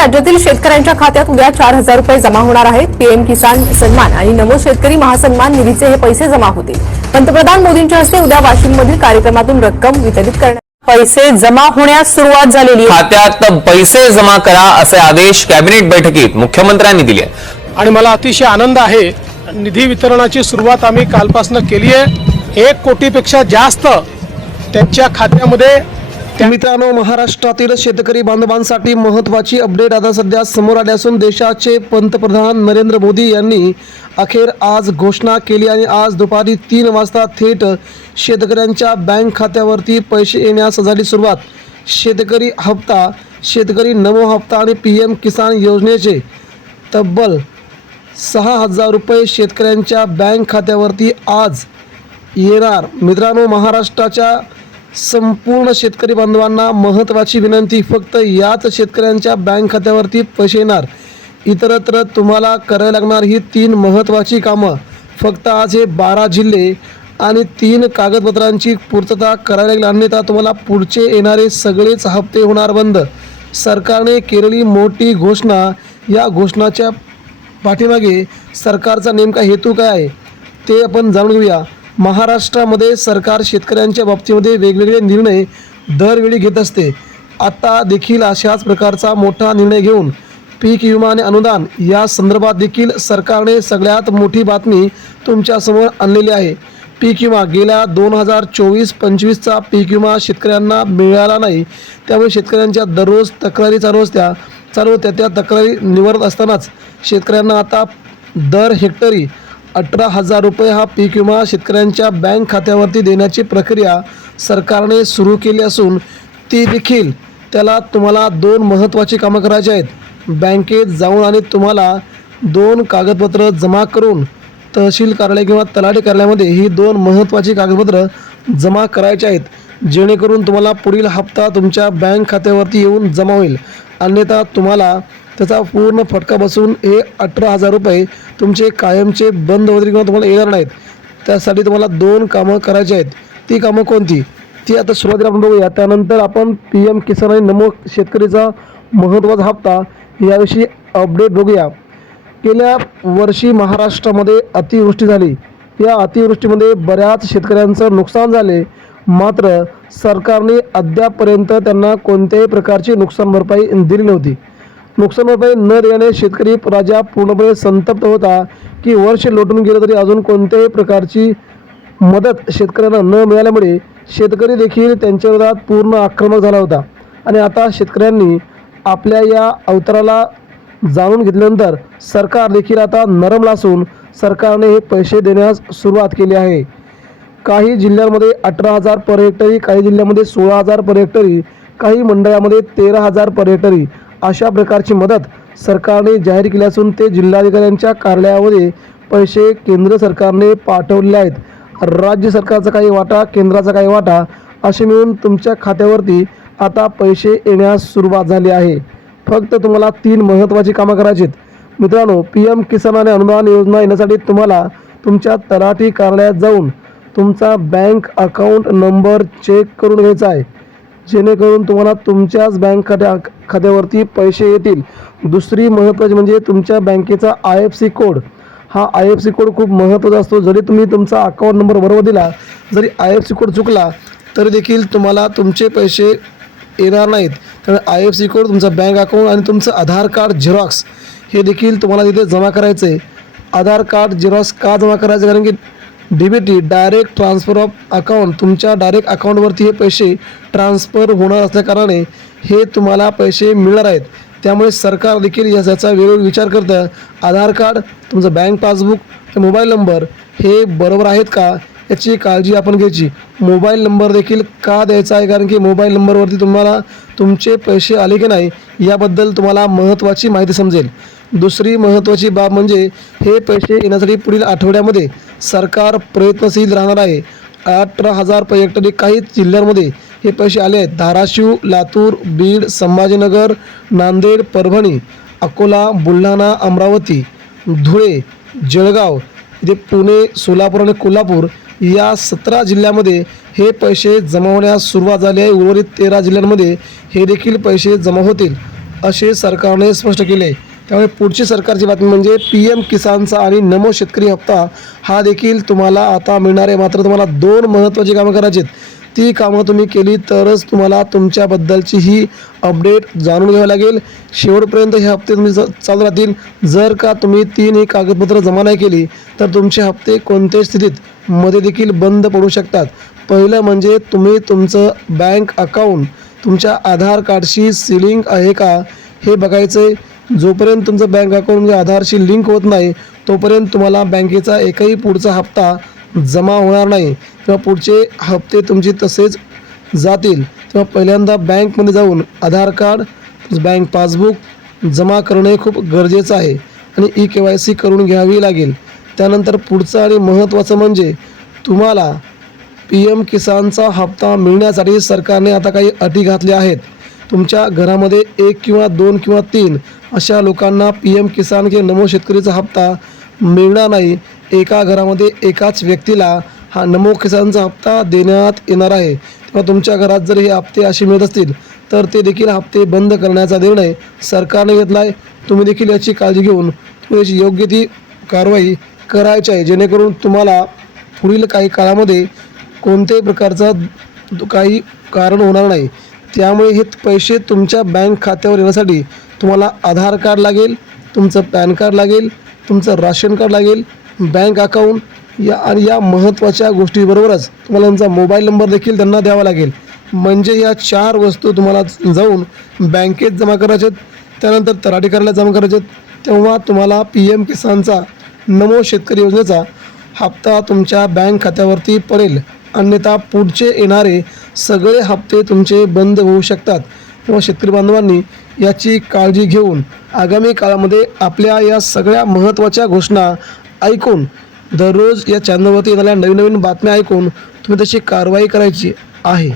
राज्यातील शेतकऱ्यांच्या खात्यात उद्या 4,000 रुपये जमा होणार आहेत। पीएम किसान सन्मान आणि नमो शेतकरी महासन्मान निधीचे हे पैसे जमा होतील। पंतप्रधान मोदींच्या हस्ते उद्या वाशिममधील कार्यक्रमातून रक्कम वितरित करण्यात पैसे जमा होण्यास सुरुवात झालेली आहे। खात्यात पैसे जमा करा असे आदेश कॅबिनेट बैठकीत मुख्यमंत्र्यांनी दिले आणि मला अतिशय आनंद आहे। निधी वितरणाची सुरुवात आम्ही कालपासून केली आहे। 1 कोटीपेक्षा जास्त त्यांच्या खात्यामध्ये। मित्रांनो, महाराष्ट्रातील शेतकरी बांधवांसाठी महत्त्वाची अपडेट आता सध्या समोर आली असून देशाचे पंतप्रधान नरेंद्र मोदी यांनी अखेर आज घोषणा केली आणि आज दुपारी 3 वाजता थेट शेतकऱ्यांच्या बँक खात्यावरती पैसे येण्यास झाली सुरुवात। शेतकरी हप्ता, शेतकरी नमो हप्ता आणि पीएम किसान योजनेचे तब्बल 6,000 रुपये शेतकऱ्यांच्या बँक खात्यावरती आज येणार। मित्रांनो, महाराष्ट्राच्या संपूर्ण शेतकरी बांधवांना महत्त्वाची विनंती, फक्त याच शेतकऱ्यांच्या बँक खात्यावरती पैसे येणार। इतरत्र तुम्हाला करावी लागणार ही 3 महत्त्वाची कामं। फक्त आज हे 12 जिल्हे आणि 3 कागदपत्रांची पूर्तता करावी लागेल, अन्यथा तुम्हाला पुढचे येणारे सगळेच हप्ते होणार बंद। सरकारने केलेली मोठी घोषणा, या घोषणाच्या पाठीमागे सरकारचा नेमका हेतू काय आहे ते आपण जाणून घेऊया। महाराष्ट्रामध्ये सरकार शेतकऱ्यांच्या बाबतीमध्ये वेगवेगळे निर्णय दरवेळी घेत असते। आता देखील अशाच प्रकारचा मोठा निर्णय घेऊन पीक विमा आणि अनुदान या संदर्भात देखील सरकारने सगळ्यात मोठी बातमी तुमच्यासमोर आणलेली आहे। पीक विमा गेल्या 2024-25चा पीक विमा शेतकऱ्यांना मिळाला नाही, त्यामुळे शेतकऱ्यांच्या दररोज तक्रारी चालू होत्या। त्या तक्रारी निवारत असतानाच शेतकऱ्यांना आता दर हेक्टरी 18,000 रुपये हा पीक विमा शेतकऱ्यांच्या बँक खात्यावरती देण्याची प्रक्रिया सरकारने सुरू केली असून ती देखील तुम्हाला 2 महत्त्वाची कामं करायची आहेत। बँकेत जाऊन आणि तुम्हाला 2 कागदपत्र जमा करून तहसील कार्यालय किंवा तलाठी कार्यालयामध्ये ही 2 महत्त्वाची कागदपत्र जमा करायची आहेत, जेणेकरून तुम्हाला पुढील हप्ता तुमच्या बँक खात्यावरती येऊन जमा होईल। अन्यथा तुम्हाला त्याचा पूर्ण फटका बसून हे 18,000 रुपये तुमचे कायमचे बंद होतील किंवा तुम्हाला येणार नाहीत। त्यासाठी तुम्हाला 2 कामं करायची आहेत। ती कामं कोणती ती आता सुरुवातीला आपण बघूया। त्यानंतर आपण पीएम किसान आणि नमो शेतकरीचा महत्त्वाचा हप्ता याविषयी अपडेट बघूया। गेल्या वर्षी महाराष्ट्रामध्ये अतिवृष्टी झाली। या अतिवृष्टीमध्ये बऱ्याच शेतकऱ्यांचं नुकसान झाले, मात्र सरकारने अद्यापपर्यंत त्यांना कोणत्याही प्रकारची नुकसान भरपाई दिली नव्हती। नुकसान भरपाई न दिल्याने शेतकरी राजा पूर्णपणे संतप्त होता की वर्ष लोटून गेलं तरी अजून कोणत्याही प्रकारची मदत शेतकऱ्यांना न मिळाल्यामुळे शेतकरी देखील त्यांच्या विरोधात पूर्ण आक्रमक झाला होता। आणि आता शेतकऱ्यांनी आपल्या या अवताराला जाणून घेतल्यानंतर सरकार देखील आता नरमला असून सरकारने हे पैसे देण्यास सुरुवात केली आहे। काही जिल्ह्यांमध्ये 18,000 पर हेक्टरी, काही जिल्ह्यामध्ये 16,000 पर हेक्टरी, काही मंडळामध्ये 13,000 पर हेक्टरी अशा प्रकारची मदत सरकारने जाहीर केली असून ते जिल्हाधिकाऱ्यांच्या कार्यालयामध्ये पैसे केंद्र सरकारने पाठवलेले आहेत। राज्य सरकारचा काही वाटा, केंद्राचा काही वाटा असे मिळून तुमच्या खात्यावरती आता पैसे येण्यास सुरुवात झाली आहे। फक्त तुम्हाला 3 महत्त्वाची कामं करायची आहेत। मित्रांनो, पीएम किसान आणि अनुदान योजना येण्यासाठी तुम्हाला तुमच्या तलाठी कार्यालयात जाऊन तुमचा बँक अकाउंट नंबर चेक करून घ्यायचा आहे, जेणेकरून तुम्हाला तुमच्याच बँक खात्यावरती पैसे येतील। दुसरी महत्त्वाची म्हणजे तुमच्या बँकेचा IFSC कोड। हा IFSC कोड खूप महत्त्वाचा असतो। जरी तुम्ही तुमचा अकाउंट नंबर बरोबर दिला, जरी IFSC कोड चुकला तरी देखील तुम्हाला तुमचे पैसे येणार नाहीत। त्यामुळे IFSC कोड, तुमचा बँक अकाउंट आणि तुमचं आधार कार्ड झेरॉक्स हे देखील तुम्हाला तिथे जमा करायचं आहे। आधार कार्ड झेरॉक्स का जमा करायचं? कारण की DBT direct transfer of account, तुमच्या डायरेक्ट अकाउंटवरती हे पैसे ट्रान्सफर होणार असल्याकारणाने हे तुम्हाला पैसे मिळणार आहेत। त्यामुळे सरकार देखील याचा वेगवेगळा विचार करतं। आधार कार्ड, तुमचं बँक पासबुक, मोबाईल नंबर हे बरोबर आहेत का याची काळजी आपण घ्यायची। मोबाईल नंबर देखील का द्यायचा आहे? कारण की मोबाईल नंबरवरती तुम्हाला तुमचे पैसे आले की नाही याबद्दल तुम्हाला महत्त्वाची माहिती समजेल। दुसरी महत्त्वाची बाब म्हणजे हे पैसे येण्यासाठी पुढील आठवड्यामध्ये सरकार प्रयत्नशील राहणार आहे। 18,000 पर हेक्टरी काही जिल्ह्यांमध्ये हे पैसे आले आहेत। धाराशिव, लातूर, बीड, संभाजीनगर, नांदेड, परभणी, अकोला, बुलढाणा, अमरावती, धुळे, जळगाव, इथे पुणे, सोलापूर आणि कोल्हापूर या 17 जिल्ह्यामध्ये हे पैसे जमा होण्यास सुरुवात झाली आहे। उर्वरित 13 जिल्ह्यांमध्ये हे देखील पैसे जमा होतील। असे सरकारने स्पष्ट केले. त्यामुळे पुढची सरकारची बातमी म्हणजे PM किसानचा आणि नमो शेतकरी हप्ता हा देखील तुम्हाला आता मिळणार आहे. मात्र तुम्हाला 2 महत्त्वाची कामं करायची आहेत. ती कामं तुम्ही केली तरच तुम्हाला तुमच्याबद्दलची ही अपडेट जाणून घ्यावी लागेल. शेवटपर्यंत हे हप्ते तुम्ही चालू राहतील. जर का तुम्ही 3 ही कागदपत्र जमा नाही केली तर तुमचे हप्ते कोणत्याही स्थितीत मध्ये देखील बंद पडू शकतात. पहिलं म्हणजे तुम्ही तुमचं बँक अकाउंट तुमच्या आधार कार्डशी लिंक आहे का हे बघायचं आहे. जोपर्यंत तुमचं बँक अकाउंट म्हणजे आधारशी लिंक होत नाही तोपर्यंत तुम्हाला बँकेचा एकही पुढचा हप्ता जमा होणार नाही किंवा पुढचे हप्ते तुमचे तसेच जातील. तेव्हा पहिल्यांदा बँकमध्ये जाऊन आधार कार्ड बँक पासबुक जमा करणे खूप गरजेचं आहे आणि KYC करून घ्यावी लागेल. त्यानंतर पुढचं आणि महत्त्वाचं म्हणजे तुम्हाला PM किसानचा हप्ता मिळण्यासाठी सरकारने आता काही अटी घातल्या आहेत. तुमच्या घरामध्ये 1 किंवा 2 किंवा 3 अशा लोकांना PM किसान किंवा नमो शेतकरीचा हप्ता मिळणार नाही. एका घरामध्ये एकाच व्यक्तीला हा नमो किसानचा हप्ता देण्यात येणार आहे. तेव्हा तुमच्या घरात जर हे हप्ते असे मिळत असतील तर ते देखील हप्ते बंद करण्याचा निर्णय सरकारने घेतला आहे. तुम्ही देखील याची काळजी घेऊन याची योग्य ती कारवाई करायची आहे जेणेकरून तुम्हाला पुढील काही काळामध्ये कोणत्याही प्रकारचा काही कारण होणार नाही. त्यामुळे हे पैसे तुमच्या बँक खात्यावर येण्यासाठी तुम्हाला आधार कार्ड लागेल, तुमचं पॅन कार्ड लागेल, तुमचं राशन कार्ड लागेल, बँक अकाउंट आणि या महत्त्वाच्या गोष्टीबरोबरच तुम्हाला तुमचा मोबाईल नंबर देखील त्यांना द्यावा लागेल. म्हणजे या 4 वस्तू तुम्हाला जाऊन बँकेत जमा करायच्यात, त्यानंतर तलाठी कार्यालयात जमा करायच्यात. तेव्हा तुम्हाला PM किसानचा नमो शेतकरी योजनेचा हप्ता तुमच्या बँक खात्यावरती पडेल. अन्यथा पुढचे येणारे सगळे हप्ते तुमचे बंद होऊ शकतात. तेव्हा शेतकरी बांधवांनी याची काळजी घेऊन आगामी काळामध्ये आपल्या या सगळ्या महत्त्वाच्या घोषणा ऐकून दररोज या चॅनलवरती येणाऱ्या नवीन बातम्या ऐकून तुम्ही तशी कारवाई करायची आहे.